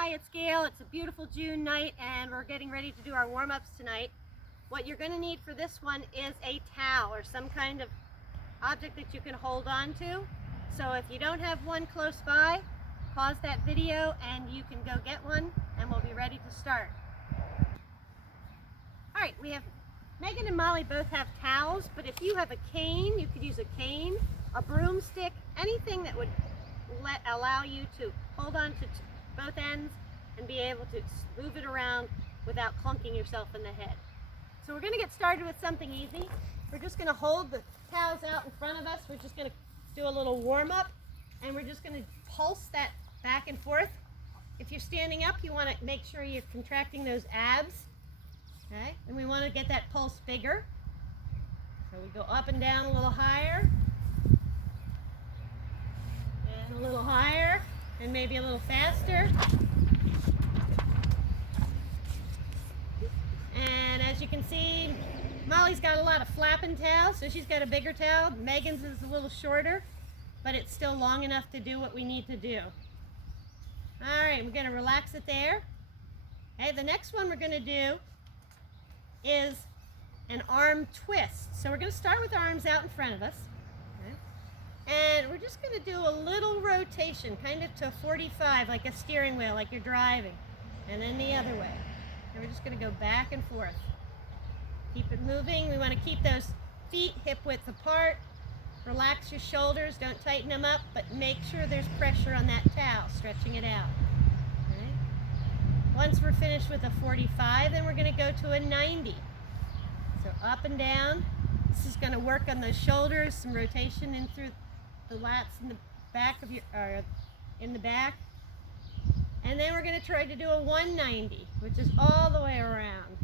Hi, it's Gayle. It's a beautiful June night and we're getting ready to do our warm-ups tonight. What you're going to need for this one is a towel or some kind of object that you can hold on to. So if you don't have one close by, pause that video and you can go get one and we'll be ready to start. Alright, we have Megan and Mollie both have towels, but if you have a cane, you could use a cane, a broomstick, anything that would allow you to hold on to both ends and be able to move it around without clunking yourself in the head. So we're going to get started with something easy. We're just going to hold the towels out in front of us. We're just going to do a little warm-up and we're just going to pulse that back and forth. If you're standing up, you want to make sure you're contracting those abs. Okay, and we want to get that pulse bigger. So we go up and down a little higher and a little higher and maybe a little faster. And as you can see, Mollie's got a lot of flapping towels, so she's got a bigger towel. Megan's is a little shorter, but it's still long enough to do what we need to do. All right, we're going to relax it there. Okay, the next one we're going to do is an arm twist. So we're going to start with our arms out in front of us. Okay. And we're just going to do a little rotation, kind of to 45, like a steering wheel, like you're driving. And then the other way. And we're just going to go back and forth. Keep it moving. We want to keep those feet hip width apart. Relax your shoulders. Don't tighten them up, but make sure there's pressure on that towel, stretching it out. Okay. Once we're finished with a 45, then we're going to go to a 90. So up and down. This is going to work on those shoulders, some rotation in through the lats in the back of your, or in the back. And then we're going to try to do a 190, which is all the way around.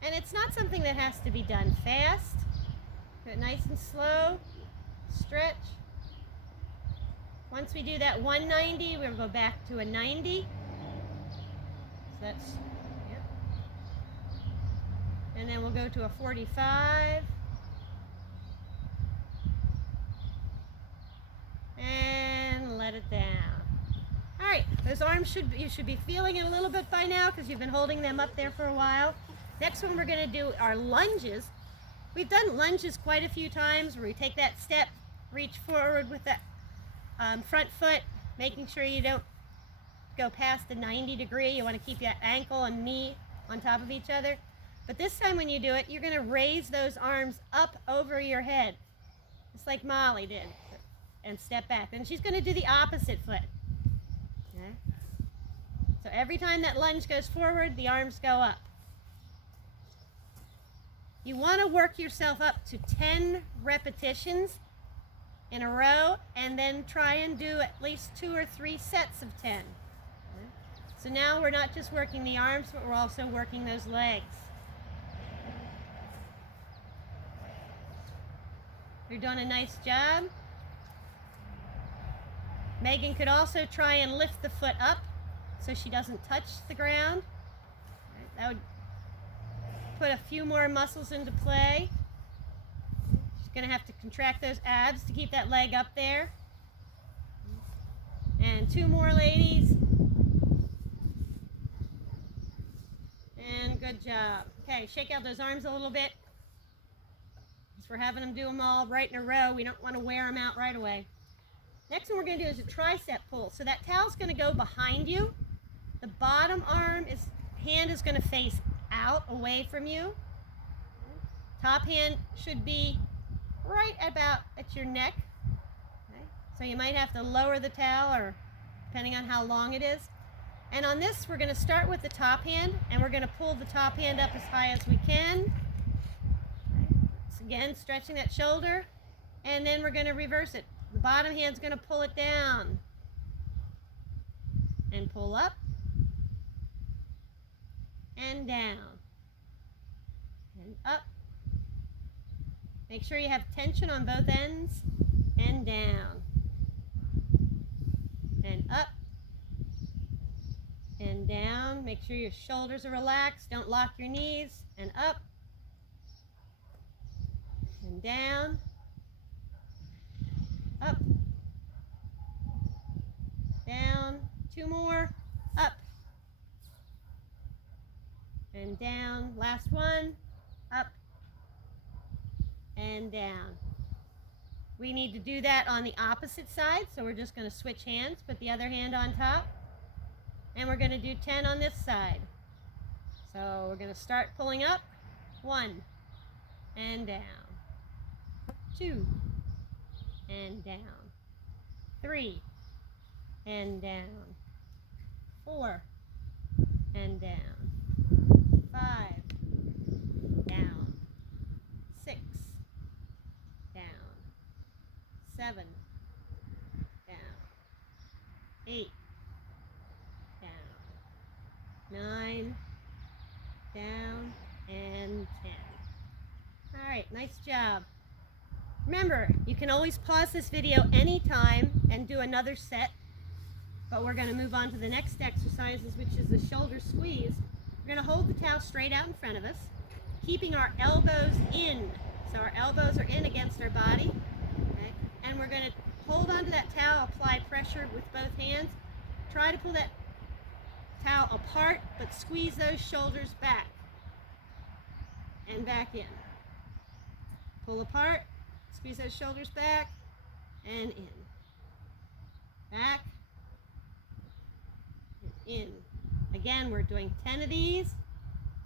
And it's not something that has to be done fast. Do it nice and slow. Stretch. Once we do that 190, we'll go back to a 90. So that's, yep. And then we'll go to a 45. And let it down. All right, those arms you should be feeling it a little bit by now because you've been holding them up there for a while. Next one we're going to do are lunges. We've done lunges quite a few times where we take that step, reach forward with that front foot, making sure you don't go past the 90 degree. You want to keep that ankle and knee on top of each other. But this time when you do it, you're going to raise those arms up over your head, just like Mollie did, and step back. And she's going to do the opposite foot. Okay? So every time that lunge goes forward, the arms go up. You want to work yourself up to 10 repetitions in a row and then try and do at least 2 or 3 sets of 10. Okay? So now we're not just working the arms, but we're also working those legs. You're doing a nice job. Megan could also try and lift the foot up so she doesn't touch the ground. Right, that would put a few more muscles into play. She's going to have to contract those abs to keep that leg up there. And 2 more, ladies. And good job. Okay, shake out those arms a little bit. Because we're having them do them all right in a row. We don't want to wear them out right away. Next one we're going to do is a tricep pull. So that towel's going to go behind you. The bottom hand is going to face out away from you. Top hand should be right about at your neck. Okay. So you might have to lower the towel or depending on how long it is. And on this we're going to start with the top hand and we're going to pull the top hand up as high as we can. Okay. So again, stretching that shoulder and then we're going to reverse it. The bottom hand's going to pull it down and pull up and down and up. Make sure you have tension on both ends and down and up and down. Make sure your shoulders are relaxed. Don't lock your knees and up and down, up 2 more. Up. And down. Last one. Up. And down. We need to do that on the opposite side, so we're just going to switch hands, put the other hand on top, and we're going to do 10 on this side. So we're going to start pulling up. 1 and down. 2 and down. 3 and down. 4 and down. 5 down. 6 down. 7 down. 8 down. 9 down. And 10. All right, nice job. Remember, you can always pause this video anytime and do another set, but we're going to move on to the next exercises, which is the shoulder squeeze. We're going to hold the towel straight out in front of us, keeping our elbows in. So our elbows are in against our body, okay? And we're going to hold onto that towel, apply pressure with both hands. Try to pull that towel apart, but squeeze those shoulders back. And back in. Pull apart, squeeze those shoulders back, and in. Back, and in. Again, we're doing 10 of these.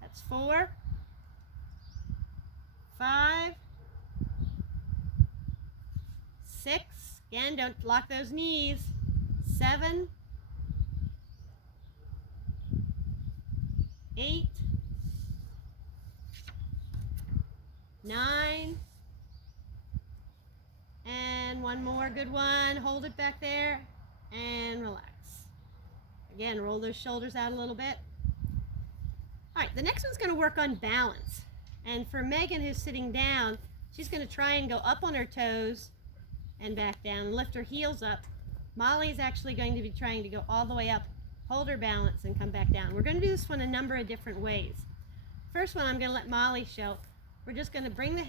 That's 4, 5, 6. Again, don't lock those knees. 7, 8, 9, and one more good one. Hold it back there and relax. Again, roll those shoulders out a little bit. All right, the next one's going to work on balance. And for Megan, who's sitting down, she's going to try and go up on her toes and back down and lift her heels up. Mollie's actually going to be trying to go all the way up, hold her balance, and come back down. We're going to do this one a number of different ways. First one I'm going to let Mollie show. We're just going to bring the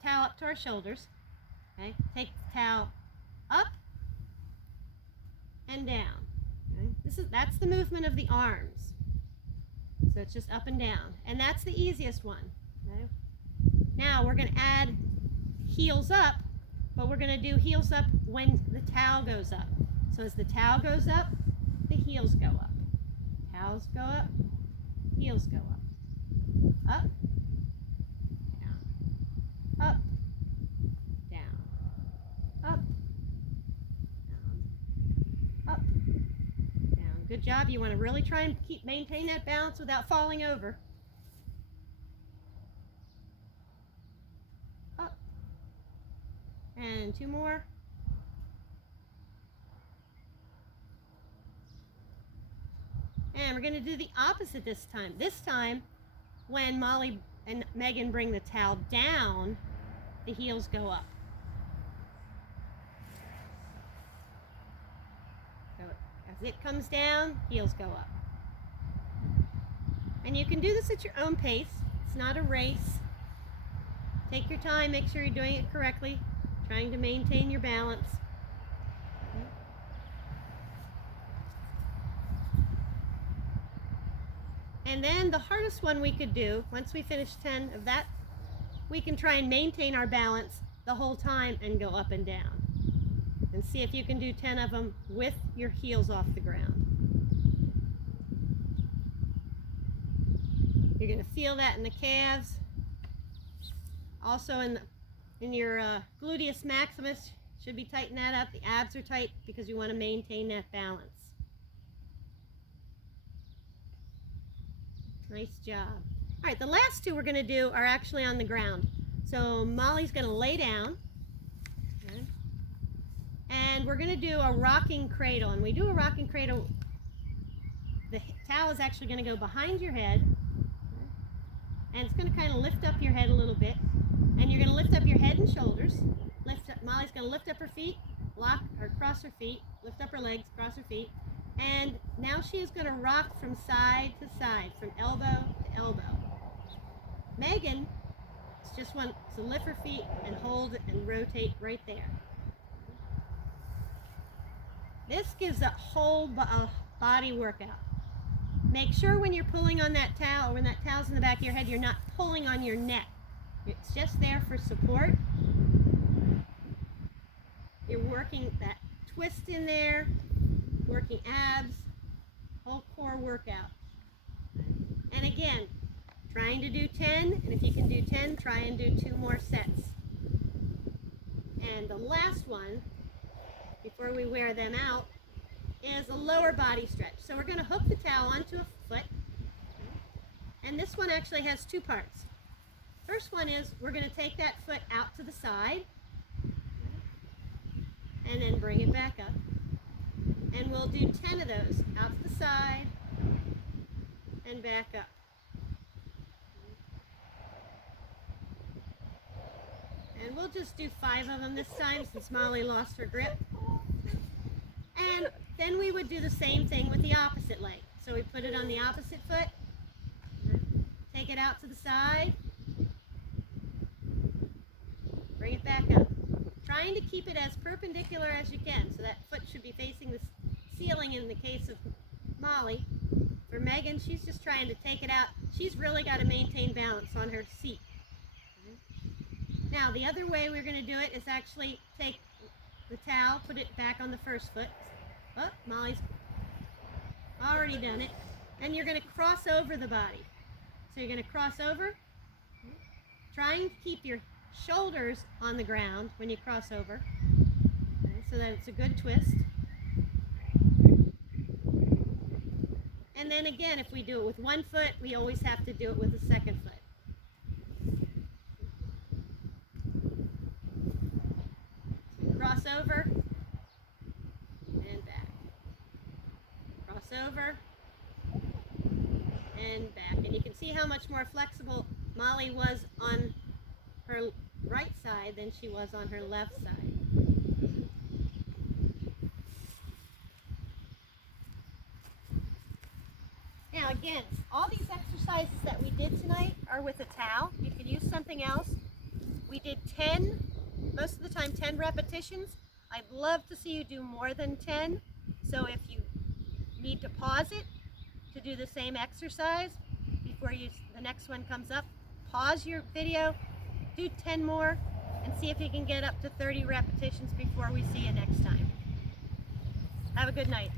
towel up to our shoulders. Okay? Take the towel up and down. Okay? That's the movement of the arms. So it's just up and down. And that's the easiest one. Okay? Now we're going to add heels up, but we're going to do heels up when the towel goes up. So as the towel goes up, the heels go up. Towels go up, heels go up. Up, up, down, up, down, up, down. Good job. You want to really try and maintain that balance without falling over. Up, and 2 more. And we're going to do the opposite this time. This time, when Mollie and Megan bring the towel down, the heels go up. So as it comes down, heels go up. And you can do this at your own pace. It's not a race. Take your time, make sure you're doing it correctly, trying to maintain your balance. And then the hardest one we could do, once we finish 10 of that, we can try and maintain our balance the whole time and go up and down. And see if you can do 10 of them with your heels off the ground. You're going to feel that in the calves. Also in your gluteus maximus, should be tighten that up. The abs are tight because you want to maintain that balance. Nice job. All right, the last 2 we're going to do are actually on the ground. So Mollie's going to lay down. Okay. And we're going to do a rocking cradle. And we do a rocking cradle, the towel is actually going to go behind your head. Okay. And it's going to kind of lift up your head a little bit. And you're going to lift up your head and shoulders. Lift up, Mollie's going to lift up her feet, lock or cross her feet, lift up her legs, cross her feet. And now she is going to rock from side to side, from elbow to elbow. Megan just wants to lift her feet and hold it and rotate right there. This gives a body workout. Make sure when you're pulling on that towel, or when that towel's in the back of your head, you're not pulling on your neck. It's just there for support. You're working that twist in there, working abs, whole core workout. And again, trying to do 10, and if you can do 10, try and do 2 more sets. And the last one, before we wear them out, is a lower body stretch. So we're going to hook the towel onto a foot, and this one actually has 2 parts. First one is we're going to take that foot out to the side, and then bring it back up. And we'll do 10 of those, out to the side, and back up. And we'll just do 5 of them this time since Molly lost her grip. And then we would do the same thing with the opposite leg. So we put it on the opposite foot, take it out to the side, bring it back up. Trying to keep it as perpendicular as you can, so that foot should be facing the ceiling in the case of Molly. For Megan, she's just trying to take it out. She's really got to maintain balance on her seat. Now, the other way we're going to do it is actually take the towel, put it back on the first foot. Oh, Molly's already done it. And you're going to cross over the body. So you're going to cross over, trying to keep your shoulders on the ground when you cross over, so that it's a good twist. And then again, if we do it with one foot, we always have to do it with the second foot. Cross over and back. Cross over and back. And you can see how much more flexible Molly was on her right side than she was on her left side. Now again, all these exercises that we did tonight are with a towel. You can use something else. We did 10, most of the time 10 repetitions. I'd love to see you do more than 10. So if you need to pause it to do the same exercise before the next one comes up, pause your video, do 10 more, and see if you can get up to 30 repetitions before we see you next time. Have a good night.